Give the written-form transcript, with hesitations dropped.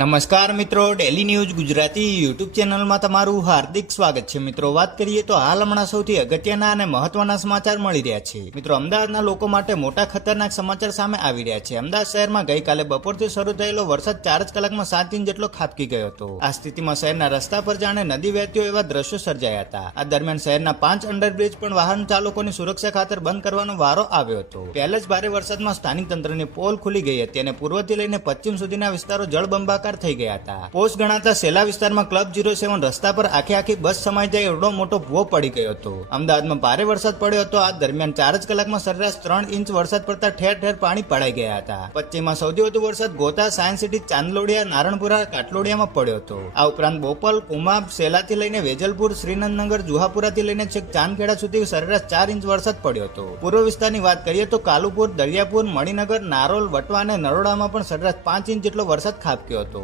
નમસ્કાર મિત્રો, daily news Gujarati YouTube ચેનલમાં તમારું હાર્દિક સ્વાગત છે. મિત્રો, વાત કરીએ તો હાલ હમણાં સૌથી અગત્યના અને મહત્વના સમાચાર મળી રહ્યા છે. મિત્રો, અમદાવાદના લોકો માટે મોટા ખતરનાક સમાચાર સામે આવી રહ્યા છે. અમદાવાદ શહેરમાં ગઈકાલે બપોરથી શરૂ થયેલો વરસાદ 4 જ કલાકમાં 7 ઇંચ જેટલો ખાબકી ગયો હતો. આ સ્થિતિમાં શહેરના રસ્તા પર જાણે નદી વહેતી હોય એવા દ્રશ્યો સર્જાયા હતા. આ દરમિયાન શહેરના 5 અંડરબ્રિજ પણ વાહન ચાલકોની સુરક્ષા ખાતર બંધ કરવાનો વારો આવ્યો હતો. પહેલા જ ભારે વરસાદમાં સ્થાનિક તંત્રની પોલ ખુલી ગઈ હતી અને પૂર્વથી લઈને પશ્ચિમ સુધીના વિસ્તારો જળબંબાકાર થઈ ગયા હતા. પોસ્ટ ગણાતા સેલા વિસ્તારમાં ક્લબ 07 રસ્તા પર આખી બસ સમાઈ જાય એવડો મોટો ભૂવો પડી ગયો હતો. અમદાવાદમાં ભારે વરસાદ પડ્યો હતો. આ દરમિયાન 4 જ કલાકમાં સરેરાશ 3 ઇંચ વરસાદ પડતા ઠેર ઠેર પાણી પડાઈ ગયા હતા. પશ્ચિમમાં સૌથી વધુ વરસાદ ગોતા, સાયન્સ સિટી, ચાંદલોડિયા, નારણપુરા, કાટલોડિયામાં પડ્યો હતો. આ ઉપરાંત બોપલ, કુમાબ, સેલાથી લઈને વેજલપુર, શ્રીનંદનગર, જુહાપુરાથી લઈને છેક ચાંદખેડા સુધી સરેરાશ 4 ઇંચ વરસાદ પડ્યો હતો. પૂર્વ વિસ્તારની વાત કરીએ તો કાલુપુર, દરિયાપુર, મણિનગર, નારોલ, વટવા અને નરોડામાં પણ સરેરાશ 5 ઇંચ જેટલો વરસાદ ખાબક્યો હતો.